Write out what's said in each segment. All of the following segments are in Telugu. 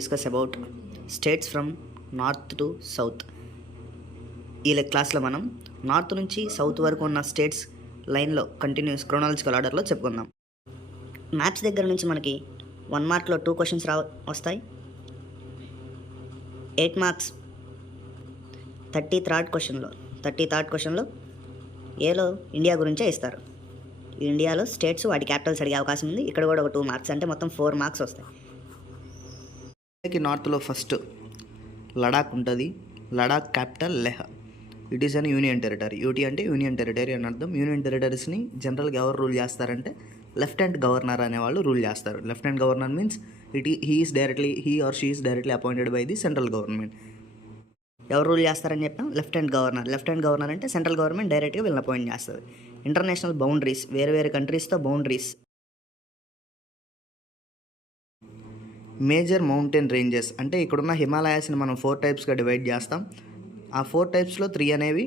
Discuss about states from north to south. ఈ క్లాస్లో మనం నార్త్ నుంచి సౌత్ వరకు ఉన్న స్టేట్స్ లైన్లో కంటిన్యూస్ క్రోనాలజికల్ ఆర్డర్లో చెప్పుకుందాం. మ్యాప్స్ దగ్గర నుంచి మనకి 1 మార్క్లో 2 క్వశ్చన్స్ వస్తాయి. 8 మార్క్స్ 33rd క్వశ్చన్లో ఏలో ఇండియా గురించే ఇస్తారు. ఈ ఇండియాలో స్టేట్స్ వాటి క్యాపిటల్స్ అడిగే అవకాశం ఉంది. ఇక్కడ కూడా ఒక 2 మార్క్స్, అంటే మొత్తం 4 మార్క్స్ వస్తాయి. నార్త్లో ఫస్ట్ లడాక్ ఉంటుంది. Ladakh capital Leh. It is an union territory. UT అంటే యూనియన్ టెరిటరీ అని అర్థం. యూనియన్ టెరిటరీస్ని జనరల్గా ఎవరు రూల్ చేస్తారంటే లెఫ్టినెంట్ గవర్నర్ అనేవాళ్ళు రూల్ చేస్తారు. Lieutenant governor means he or she is directly appointed by the central government. ఎవరు రూల్ చేస్తారని చెప్పాం? లెఫ్టినెంట్ గవర్నర్ అంటే సెంట్రల్ గవర్నమెంట్ డైరెక్ట్గా వీళ్ళని అపాయింట్ చేస్తుంది. ఇంటర్నేషనల్ బౌండరీస్, వేరే కంట్రీస్తో బౌండరీస్. మేజర్ మౌంటైన్ రేంజెస్ అంటే ఇక్కడున్న హిమాలయాస్ని మనం 4 టైప్స్గా డివైడ్ చేస్తాం. ఆ 4 టైప్స్లో 3 అనేవి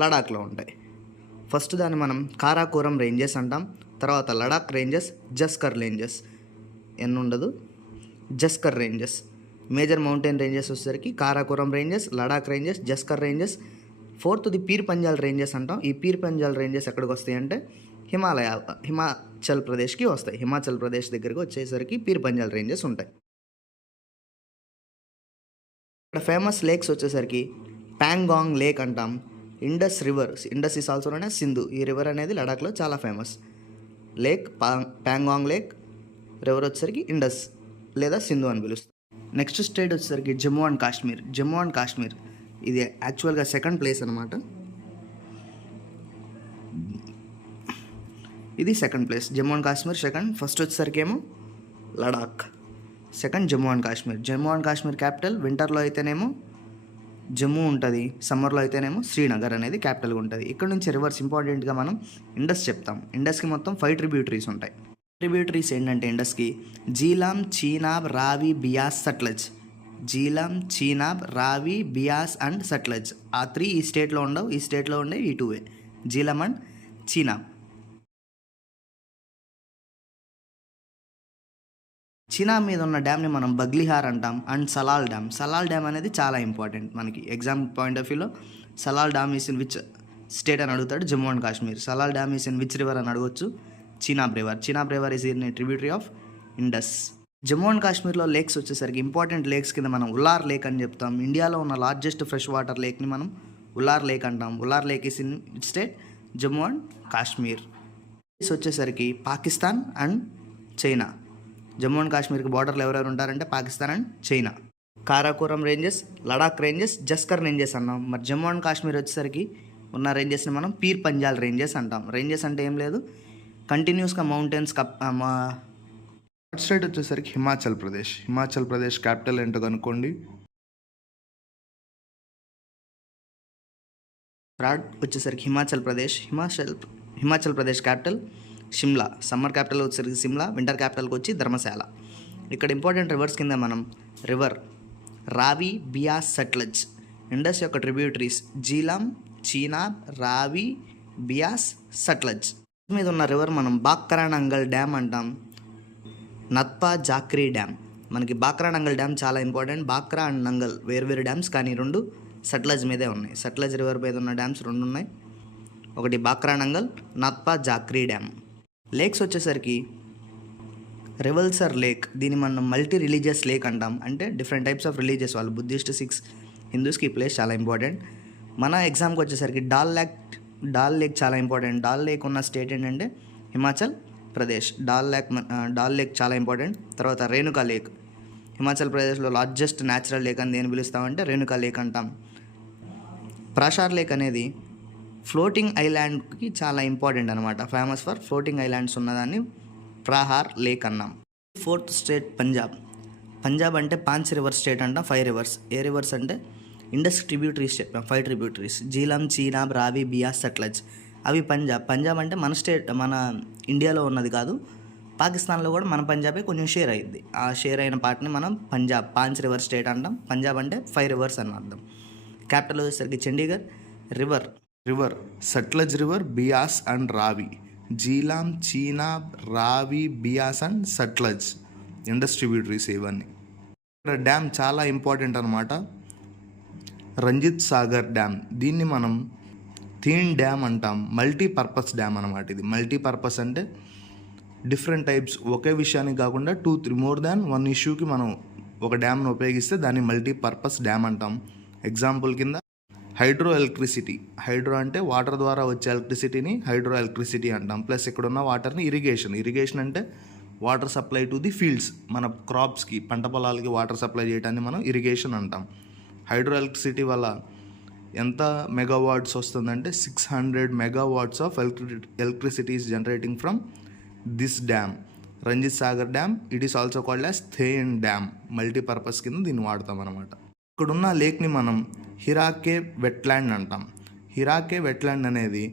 లడాక్లో ఉంటాయి. ఫస్ట్ దాన్ని మనం కారాకోరం రేంజెస్ అంటాం. తర్వాత Ladakh ranges, Zanskar ranges. Zanskar ranges. Major mountain ranges వచ్చేసరికి Karakoram ranges, Ladakh ranges, Zanskar ranges. 4th Pir Panjal ranges అంటాం. ఈ పీర్ పంజాల్ రేంజెస్ ఎక్కడికి వస్తాయి అంటే హిమాచల్ ప్రదేశ్కి వస్తాయి. హిమాచల్ ప్రదేశ్ దగ్గరికి వచ్చేసరికి పీర్ పంజాల్ రేంజెస్ ఉంటాయి. ఇక్కడ ఫేమస్ లేక్స్ వచ్చేసరికి ప్యాంగాంగ్ లేక్ అంటాం. Indus river, Indus is also known as Sindhu. ఈ రివర్ అనేది లడాక్లో చాలా famous. Lake Pangong lake, river వచ్చేసరికి ఇండస్ లేదా సింధు అని పిలుస్తారు. నెక్స్ట్ స్టేట్ వచ్చేసరికి జమ్మూ అండ్ కాశ్మీర్. ఇది యాక్చువల్గా 2nd ప్లేస్ అనమాట. ఇది 2nd place. Jammu and Kashmir 2nd. First వచ్చేసరికి ఏమో Ladakh, 2nd Jammu and Kashmir capital. వింటర్లో అయితేనేమో జమ్మూ ఉంటుంది, సమ్మర్లో అయితేనేమో శ్రీనగర్ అనేది క్యాపిటల్గా ఉంటుంది. ఇక్కడ నుంచి రివర్స్ ఇంపార్టెంట్గా మనం ఇండస్ చెప్తాం. ఇండస్కి మొత్తం 5 ట్రిబ్యూటరీస్ ఉంటాయి. ట్రిబ్యూటరీస్ ఏంటంటే ఇండస్కి జీలం, చీనాబ్, రావి, బియాస్, సట్లెజ్. జీలం, చీనాబ్, రావి, బియాస్ అండ్ సట్లెజ్. ఆ 3 ఈ స్టేట్లో ఉండవు. ఈ స్టేట్లో ఉండే ఈ 2 జీలం అండ్ చీనాబ్. చీనా మీద ఉన్న డ్యామ్ని మనం బగ్లిహార్ అంటాం. అండ్ సలాల్ డ్యామ్ అనేది చాలా ఇంపార్టెంట్ మనకి ఎగ్జామ్ పాయింట్ ఆఫ్ వ్యూలో. Salalah dam is in which state అని అడుగుతాడు. Jammu and Kashmir. Salalah dam is in which river అని అడగొచ్చు. Chenab river is in tributary of Indus. Jammu and కాశ్మీర్లో లేక్స్ వచ్చేసరికి ఇంపార్టెంట్ లేక్స్ కింద మనం ఉల్లార్ లేక్ అని చెప్తాం. ఇండియాలో ఉన్న లార్జెస్ట్ ఫ్రెష్ వాటర్ లేక్ని మనం ఉల్లార్ లేక్ అంటాం. Wular lake is in which state? Jammu and Kashmir. వచ్చేసరికి Pakistan and China. Jammu and కాశ్మీర్కి బార్డర్లో ఎవరెవరు ఉంటారంటే Pakistan and China. Karakoram ranges, Ladakh ranges, Zanskar ranges అన్నాం. మరి జమ్మూ అండ్ కాశ్మీర్ వచ్చేసరికి ఉన్న రేంజెస్ని మనం పీర్ పంజాల్ రేంజెస్ అంటాం. రేంజెస్ అంటే ఏం లేదు, కంటిన్యూస్గా మౌంటైన్స్. స్టేట్ వచ్చేసరికి హిమాచల్ ప్రదేశ్ క్యాపిటల్ ఏంటో కనుక్కోండి. థర్డ్ వచ్చేసరికి Himachal Pradesh capital Shimla. Summer capital వచ్చేసరికి సిమ్లా, వింటర్ క్యాపిటల్కి వచ్చి ధర్మశాల. ఇక్కడ ఇంపార్టెంట్ రివర్స్ కింద మనం రివర్ రావి, బియాస్, సట్లెజ్. ఇండస్ యొక్క ట్రిబ్యూటరీస్ జీలం, చీనాబ్, రావి, బియాస్, సట్లెజ్. మీద ఉన్న రివర్ మనం బాక్రానంగల్ డ్యామ్ అంటాం. నత్పా జాక్రీ డ్యామ్. మనకి బాక్రానంగల్ డ్యామ్ చాలా ఇంపార్టెంట్. బాక్రా అండ్ నంగల్ వేరు డ్యామ్స్, కానీ 2 సట్లెజ్ మీదే ఉన్నాయి. సట్లెజ్ రివర్ మీద ఉన్న డ్యామ్స్ 2 ఉన్నాయి. ఒకటి బాక్రానంగల్, నత్పా జాక్రీ డ్యామ్. లేక్స్ వచ్చేసరికి రివల్సర్ లేక్. దీన్ని మనం మల్టీ రిలీజియస్ లేక్ అంటాం. అంటే డిఫరెంట్ టైప్స్ ఆఫ్ రిలీజియస్ వాళ్ళు, బుద్ధిస్ట్, సిక్స్, హిందూస్కి ఈ ప్లేస్ చాలా ఇంపార్టెంట్. మన ఎగ్జామ్కి వచ్చేసరికి డాల్ లేక్ చాలా ఇంపార్టెంట్. డాల్ లేక్ ఉన్న స్టేట్ ఏంటంటే హిమాచల్ ప్రదేశ్. డాల్ లేక్ చాలా ఇంపార్టెంట్. తర్వాత రేణుకా లేక్. హిమాచల్ ప్రదేశ్లో లార్జెస్ట్ న్యాచురల్ లేక్ అని దేని పిలుస్తామంటే రేణుకా లేక్ అంటాం. ప్రాషార్ లేక్ అనేది ఫ్లోటింగ్ ఐలాండ్కి చాలా ఇంపార్టెంట్ అనమాట. ఫేమస్ ఫర్ ఫ్లోటింగ్ ఐలాండ్స్ ఉన్నదాన్ని ప్రాహార్ లేక్ అన్నాం. 4th స్టేట్ పంజాబ్ అంటే 5 రివర్ స్టేట్ అంటాం. 5 రివర్స్. ఏ రివర్స్ అంటే ఇండస్ ట్రిబ్యూటరీస్ చెప్పాం. 5 ట్రిబ్యూటరీస్ జీలం, చీనాబ్, రావి, బియాస్, సట్లెజ్. అవి పంజాబ్ అంటే మన స్టేట్, మన ఇండియాలో ఉన్నది కాదు. పాకిస్తాన్లో కూడా మన పంజాబే కొంచెం షేర్ అయ్యింది. ఆ షేర్ అయిన పార్ట్ని మనం పంజాబ్ 5 రివర్ స్టేట్ అంటాం. పంజాబ్ అంటే 5 రివర్స్ అని అర్థం. క్యాపిటల్ వచ్చేసరికి Chandigarh. River Sutlej river, Beas and రావి. జీలాం, చీనాబ్, రావి, Beas and Sutlej. Indus tributaries ఇవన్నీ. ఇక్కడ డ్యామ్ చాలా ఇంపార్టెంట్ అనమాట. రంజిత్ సాగర్ డ్యామ్, దీన్ని మనం థీన్ డ్యామ్ అంటాం. మల్టీపర్పస్ డ్యామ్ అనమాట. ఇది మల్టీపర్పస్ అంటే డిఫరెంట్ టైప్స్, ఒకే విషయానికి కాకుండా 2-3 మోర్ దాన్ 1 ఇష్యూకి మనం ఒక డ్యామ్ను ఉపయోగిస్తే దాన్ని మల్టీపర్పస్ డ్యామ్ అంటాం. ఎగ్జాంపుల్ కింద హైడ్రో ఎలక్ట్రిసిటీ, హైడ్రో అంటే వాటర్ ద్వారా వచ్చే ఎలక్ట్రిసిటీని హైడ్రో ఎలక్ట్రిసిటీ అంటాం. ప్లస్ ఇక్కడ ఉన్న వాటర్ని ఇరిగేషన్ అంటే water supply to the fields, మన క్రాప్స్కి, పంట పొలాలకి వాటర్ సప్లై చేయడాన్ని మనం ఇరిగేషన్ అంటాం. హైడ్రో ఎలక్ట్రిసిటీ వల్ల ఎంత మెగావాట్స్ వస్తుందంటే 600 megawatts of electricity is generating from this dam, Ranjit Sagar dam. It is also called as Thein dam. Multipurpose కింద దీన్ని వాడతాం అనమాట. ఇక్కడున్న లేక్ని మనం హిరాకే వెట్లాండ్ అంటాం. హిరాకే వెట్లాండ్ అనేది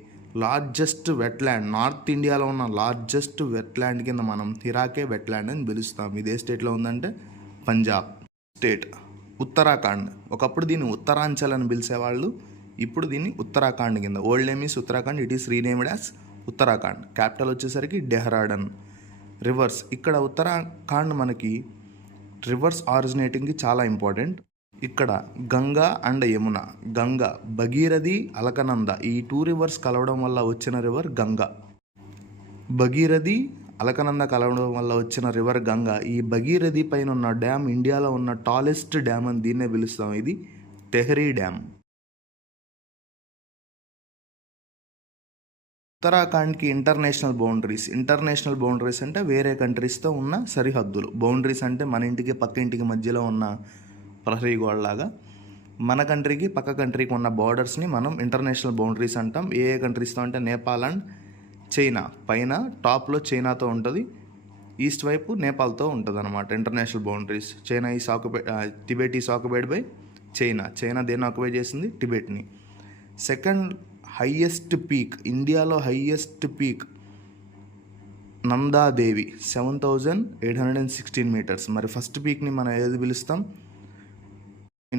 లార్జెస్ట్ వెట్లాండ్, నార్త్ ఇండియాలో ఉన్న లార్జెస్ట్ వెట్లాండ్ కింద మనం హిరాకే వెట్లాండ్ అని పిలుస్తాం. ఇది ఏ స్టేట్లో ఉందంటే పంజాబ్ స్టేట్. ఉత్తరాఖండ్, ఒకప్పుడు దీన్ని ఉత్తరాంచల్ అని పిలిచేవాళ్ళు, ఇప్పుడు దీన్ని ఉత్తరాఖండ్ కింద. Old name is Uttarakhand, it is renamed as Uttarakhand. Capital వచ్చేసరికి డెహ్రాడన్. రివర్స్, ఇక్కడ ఉత్తరాఖండ్ మనకి రివర్స్ ఆరిజినేటింగ్కి చాలా ఇంపార్టెంట్. ఇక్కడ గంగా అండ్ యమున, గంగా, భగీరథి, అలకనంద, ఈ 2 రివర్స్ కలవడం వల్ల వచ్చిన రివర్ గంగా. భగీరథి, అలకనంద కలవడం వల్ల వచ్చిన రివర్ గంగా. ఈ భగీరథి పైన ఉన్న డ్యామ్ ఇండియాలో ఉన్న టాలెస్ట్ డ్యామ్ అని దీన్నే పిలుస్తాం. ఇది టెహరీ డ్యామ్. ఉత్తరాఖండ్కి ఇంటర్నేషనల్ బౌండరీస్ అంటే వేరే కంట్రీస్తో ఉన్న సరిహద్దులు. బౌండరీస్ అంటే మన ఇంటికి పక్క ఇంటికి మధ్యలో ఉన్న ప్రహరీ గోడలాగా. మన కంట్రీకి పక్క కంట్రీకి ఉన్న బార్డర్స్ని మనం ఇంటర్నేషనల్ బౌండరీస్ అంటాం. ఏ కంట్రీస్తో అంటే నేపాల్ అండ్ చైనా. పైన టాప్లో చైనాతో ఉంటుంది, ఈస్ట్ వైపు నేపాల్తో ఉంటుంది అనమాట international boundaries. China is Tibet is occupied by China దేన్ని ఆక్యుపై చేసింది? టిబెట్ని. సెకండ్ హైయెస్ట్ పీక్, ఇండియాలో హైయెస్ట్ పీక్ నందాదేవి, 7816 మీటర్స్. మరి ఫస్ట్ పీక్ని మనం ఏది పిలుస్తాం?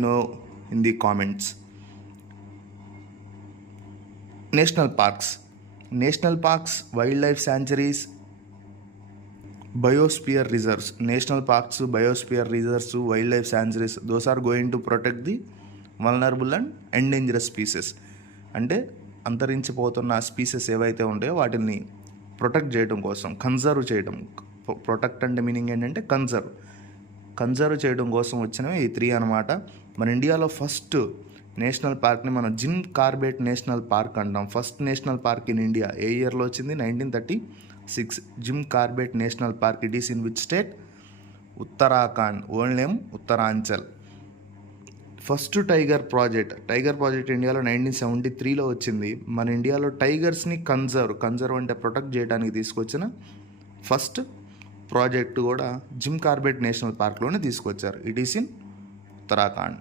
Know in the comments. National parks, wildlife sanctuaries, biosphere reserves. National parks, biosphere reserves, wildlife sanctuaries, those are going to protect the vulnerable and endangerous species. అంటే అంతరించిపోతున్న స్పీసెస్ ఏవైతే ఉంటాయో వాటిని ప్రొటెక్ట్ చేయడం కోసం, కన్జర్వ్ చేయడం. ప్రొటెక్ట్ అంటే మీనింగ్ ఏంటంటే కన్జర్వ్ చేయడం కోసం వచ్చినవి ఈ 3 అనమాట. మన ఇండియాలో ఫస్ట్ నేషనల్ పార్క్ని మనం జిమ్ కార్బెట్ నేషనల్ పార్క్ అంటాం. First national park in India ఏ ఇయర్లో వచ్చింది? 1936. Jim Corbett national park. It is in which state? Uttarakhand. Old name Uttaranchal. First tiger project ఇండియాలో 1973లో వచ్చింది. మన ఇండియాలో టైగర్స్ని కన్జర్వ్ అంటే ప్రొటెక్ట్ చేయడానికి తీసుకొచ్చిన ఫస్ట్ ప్రాజెక్ట్ కూడా జిమ్ కార్బెట్ నేషనల్ పార్క్లోనే తీసుకొచ్చారు. It is in Uttarakhand.